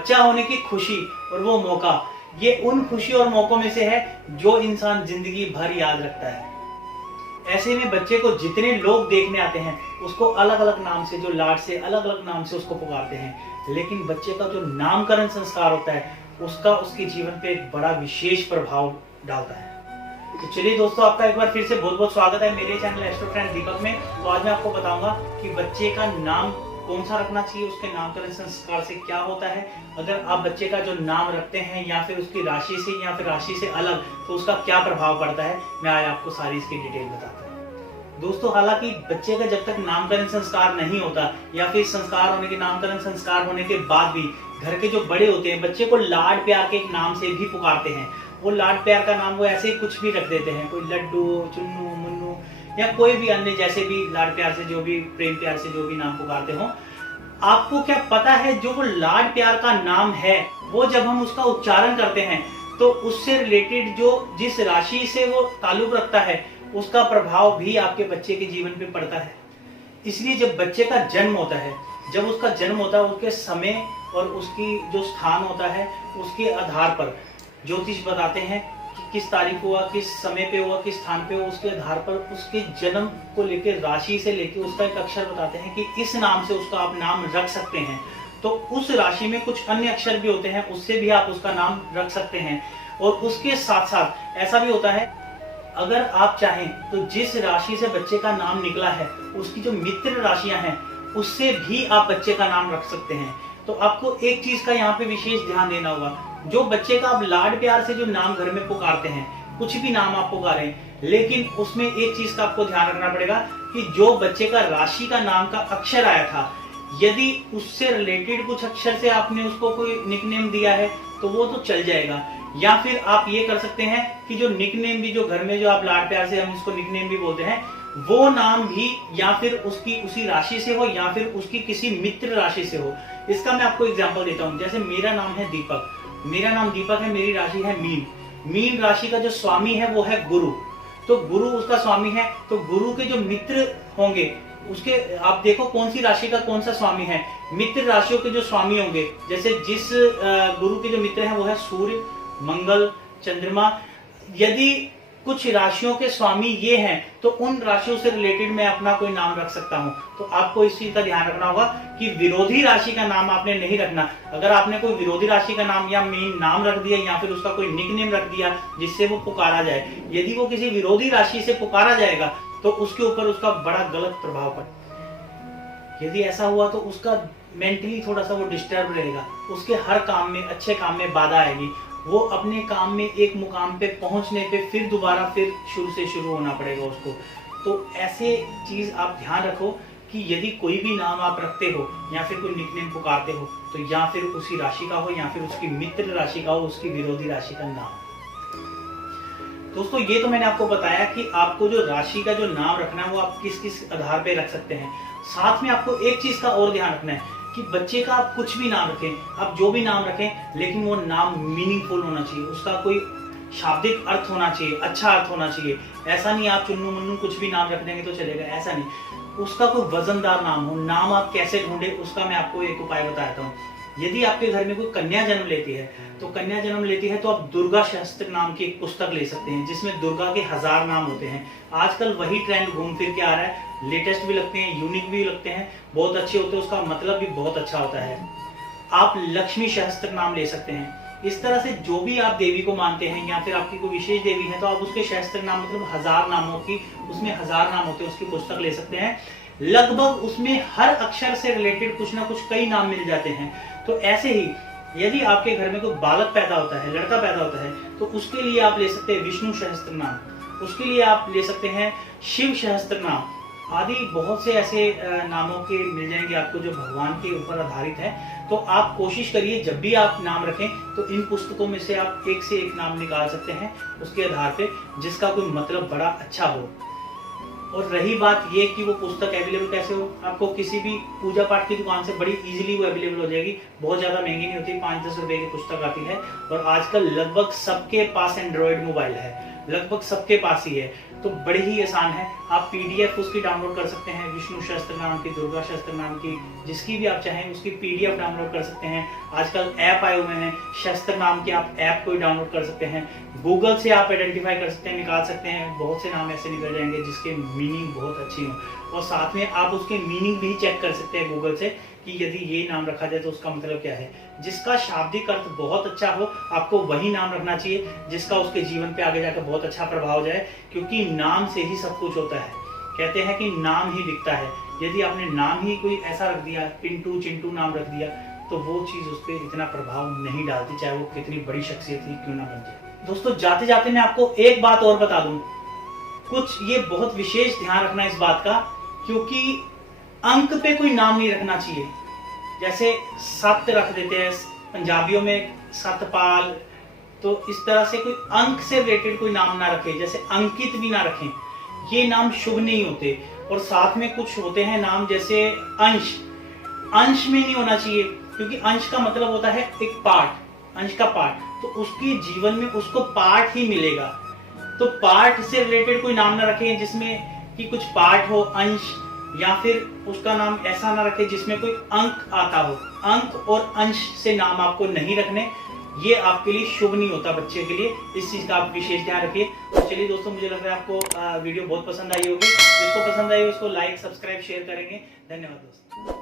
बच्चा होने की खुशी और वो मौका, ये उन खुशी और मौकों में से है जो इंसान जिंदगी भर याद रखता है। ऐसे में बच्चे को जितने लोग देखने आते हैं उसको अलग अलग नाम से, जो लाड से अलग अलग नाम से उसको पुकारते हैं, लेकिन बच्चे का जो नामकरण संस्कार होता है उसका उसके जीवन पे एक बड़ा विशेष प्रभाव डालता है। तो चलिए दोस्तों, आपका एक बार फिर से बहुत बहुत स्वागत है मेरे चैनल एस्ट्रो फ्रेंड दीपक में। तो आज मैं आपको बताऊंगा कि बच्चे का नाम कौन सा रखना चाहिए, उसके नामकरण संस्कार से क्या होता है, अगर आप बच्चे का जो नाम रखते हैं या फिर उसकी राशि से या फिर राशि से अलग, तो उसका क्या प्रभाव पड़ता है, मैं आज आपको सारी इसकी डिटेल बताता हूँ। दोस्तों, हालांकि बच्चे का जब तक नामकरण संस्कार नहीं होता या फिर संस्कार होने के नामकरण संस्कार होने के बाद भी घर के जो बड़े होते हैं बच्चे को लाड प्यार के एक नाम से भी पुकारते हैं। वो लाड प्यार का नाम वो ऐसे ही कुछ भी रख देते हैं, कोई लड्डू, चुन्नू, मुन्नू या कोई भी अन्य जैसे भी लाड प्यार से, जो भी प्रेम प्यार से जो भी नाम पुकारते हो। आपको क्या पता है, जो वो लाड प्यार का नाम है वो जब हम उसका उच्चारण करते हैं तो उससे रिलेटेड जो जिस राशि से वो ताल्लुक रखता है उसका प्रभाव भी आपके बच्चे के जीवन पे पड़ता है। इसलिए जब बच्चे का जन्म होता है, जब उसका जन्म होता है, उसके समय और उसकी जो स्थान होता है उसके आधार पर ज्योतिष बताते हैं कि किस तारीख हुआ, किस समय पे हुआ, किस स्थान पे हुआ, उसके आधार पर उसके जन्म को लेकर, राशि से लेकर उसका एक अक्षर बताते हैं कि इस नाम से उसका आप नाम रख सकते हैं। तो उस राशि में कुछ अन्य अक्षर भी होते हैं, उससे भी आप उसका नाम रख सकते हैं। और उसके साथ साथ ऐसा भी होता है, अगर आप चाहें तो जिस राशि से बच्चे का नाम निकला है उसकी जो मित्र राशियां हैं उससे भी आप बच्चे का नाम रख सकते हैं। तो आपको एक चीज का यहाँ पे विशेष ध्यान देना होगा, जो बच्चे का आप लाड प्यार से जो नाम घर में पुकारते हैं, कुछ भी नाम आप पुकारें, लेकिन उसमें एक चीज का आपको ध्यान रखना पड़ेगा कि जो बच्चे का राशि का नाम का अक्षर आया था, यदि उससे रिलेटेड कुछ अक्षर से आपने उसको कोई निकनेम दिया है तो वो तो चल जाएगा। या फिर आप ये कर सकते हैं कि जो निकनेम भी, जो घर में जो आप लाड प्यार से हम इसको निकनेम भी बोलते हैं, वो नाम भी या फिर उसकी उसी राशि से हो या फिर उसकी किसी मित्र राशि से हो। इसका मैं आपको एग्जांपल देता हूँ। जैसे मेरा नाम है दीपक, मेरा नाम दीपक है, मेरी राशि है मीन। मीन राशि का जो स्वामी है वो है गुरु, तो गुरु उसका स्वामी है। तो गुरु के जो मित्र होंगे उसके आप देखो कौन सी राशि का कौन सा स्वामी है। मित्र राशियों के जो स्वामी होंगे, जैसे जिस गुरु के जो मित्र हैं वो है सूर्य, मंगल, चंद्रमा। यदि कुछ राशियों के स्वामी ये हैं तो उन राशियों से रिलेटेड मैं अपना कोई नाम रख सकता हूं। तो आपको इस चीज का ध्यान रखना होगा कि विरोधी राशि का नाम आपने नहीं रखना। अगर आपने कोई विरोधी राशि का नाम या मेन नाम रख दिया या फिर उसका कोई निकनेम रख दिया जिससे वो पुकारा जाए, यदि वो किसी विरोधी राशि से पुकारा जाएगा तो उसके ऊपर उसका बड़ा गलत प्रभाव पड़ेगा। यदि ऐसा हुआ तो उसका मेंटली थोड़ा सा वो डिस्टर्ब रहेगा, उसके हर काम में, अच्छे काम में बाधा आएगी, वो अपने काम में एक मुकाम पे पहुंचने पे फिर दोबारा फिर शुरू से शुरू होना पड़ेगा उसको। तो ऐसे चीज आप ध्यान रखो कि यदि कोई भी नाम आप रखते हो या फिर कोई निकनेम पुकारते हो तो या फिर उसी राशि का हो या फिर उसकी मित्र राशि का हो, उसकी विरोधी राशि का नाम। दोस्तों, ये तो मैंने आपको बताया कि आपको जो राशि का जो नाम रखना है वो आप किस किस आधार पे रख सकते हैं। साथ में आपको एक चीज का और ध्यान रखना है कि बच्चे का आप कुछ भी नाम रखें, आप जो भी नाम रखें, लेकिन वो नाम मीनिंगफुल होना चाहिए, उसका कोई शाब्दिक अर्थ होना चाहिए, अच्छा अर्थ होना चाहिए। ऐसा नहीं आप चुन्नू मुन्नू कुछ भी नाम रख देंगे तो चलेगा, ऐसा नहीं। उसका कोई वजनदार नाम हो। नाम आप कैसे ढूंढे उसका मैं आपको एक उपाय बताता हूँ। यदि आपके घर में कोई कन्या जन्म लेती है तो आप दुर्गा शास्त्र नाम की एक पुस्तक ले सकते हैं जिसमें दुर्गा के 1000 नाम होते हैं। आजकल वही ट्रेंड घूम फिर के आ रहा है, लेटेस्ट भी लगते हैं, यूनिक भी लगते हैं, बहुत अच्छे होते हैं, उसका मतलब भी बहुत अच्छा होता है। आप लक्ष्मी सहस्त्र नाम ले सकते हैं। इस तरह से जो भी आप देवी को मानते हैं या फिर आपकी कोई विशेष देवी है तो आप उसके सहस्त्र नाम, मतलब 1000 नामों की, उसमें 1000 नाम होते हैं, उसकी पुस्तक ले सकते हैं। लगभग उसमें हर अक्षर से रिलेटेड कुछ ना कुछ कई नाम मिल जाते हैं। तो ऐसे ही यदि आपके घर में कोई बालक पैदा होता है, लड़का पैदा होता है, तो उसके लिए आप ले सकते हैं विष्णु सहस्त्र नाम, उसके लिए आप ले सकते हैं शिव सहस्त्र नाम आदि। बहुत से ऐसे नामों के मिल जाएंगे आपको जो भगवान के ऊपर आधारित है। तो आप कोशिश करिए जब भी आप नाम रखें तो इन पुस्तकों में से आप एक से एक नाम निकाल सकते हैं उसके आधार पे, जिसका कोई मतलब बड़ा अच्छा हो। और रही बात ये कि वो पुस्तक अवेलेबल कैसे हो, आपको किसी भी पूजा पाठ की दुकान से बड़ी इजीली वो अवेलेबल हो जाएगी। बहुत ज्यादा महंगी नहीं होती, 5-10 रुपए की पुस्तक आती है। और आजकल लगभग सबके पास एंड्रॉइड मोबाइल है, लगभग सबके पास ही है। तो बड़ी ही आसान है। आप पीडीएफ उसकी डाउनलोड कर सकते हैं, विष्णु शस्त्र नाम की, दुर्गा शस्त्र नाम की, जिसकी भी आप चाहें उसकी पीडीएफ डाउनलोड कर सकते हैं। आजकल ऐप आए हुए हैं, शस्त्र नाम के आप ऐप को डाउनलोड कर सकते हैं। गूगल से आप आइडेंटिफाई कर सकते हैं, निकाल सकते हैं। बहुत से नाम ऐसे निकल जाएंगे जिसके मीनिंग बहुत अच्छी हो, और साथ में आप उसके मीनिंग भी चेक कर सकते हैं गूगल से कि यदि ये नाम रखा जाए तो उसका मतलब क्या है। जिसका शाब्दिक अर्थ बहुत अच्छा हो आपको वही नाम रखना चाहिए, जिसका उसके जीवन पे आगे जाकर बहुत अच्छा प्रभाव जाए, क्योंकि नाम से ही सब कुछ होता है। कहते हैं कि नाम ही बिकता है। यदि आपने नाम ही कोई ऐसा रख दिया, पिंटू चिंटू नाम रख दिया, तो वो चीज उस पर इतना प्रभाव नहीं डालती, चाहे वो कितनी बड़ी शख्सियत ही क्यों ना बन जाए। दोस्तों जाते जाते मैं आपको एक बात और बता दूं, कुछ ये बहुत विशेष ध्यान रखना इस बात का, क्योंकि अंक पे कोई नाम नहीं रखना चाहिए। जैसे सत रख देते हैं पंजाबियों में, सतपाल, तो इस तरह से कोई अंक से रिलेटेड कोई नाम ना रखें। जैसे अंकित भी ना रखें, ये नाम शुभ नहीं होते। और साथ में कुछ होते हैं नाम जैसे अंश, अंश में नहीं होना चाहिए, क्योंकि अंश का मतलब होता है एक पार्ट, अंश का पार्ट, तो उसकी जीवन में उसको पार्ट ही मिलेगा। तो पार्ट से रिलेटेड कोई नाम ना रखें जिसमें कि कुछ पार्ट हो, अंश, या फिर उसका नाम ऐसा ना रखें जिसमें कोई अंक आता हो। अंक और अंश से नाम आपको नहीं रखने, ये आपके लिए शुभ नहीं होता बच्चे के लिए। इस चीज का आप विशेष ध्यान रखिए। तो चलिए दोस्तों, मुझे लग रहा है आपको वीडियो बहुत पसंद आई होगी। जिसको पसंद आई उसको लाइक, सब्सक्राइब, शेयर करेंगे। धन्यवाद दोस्तों।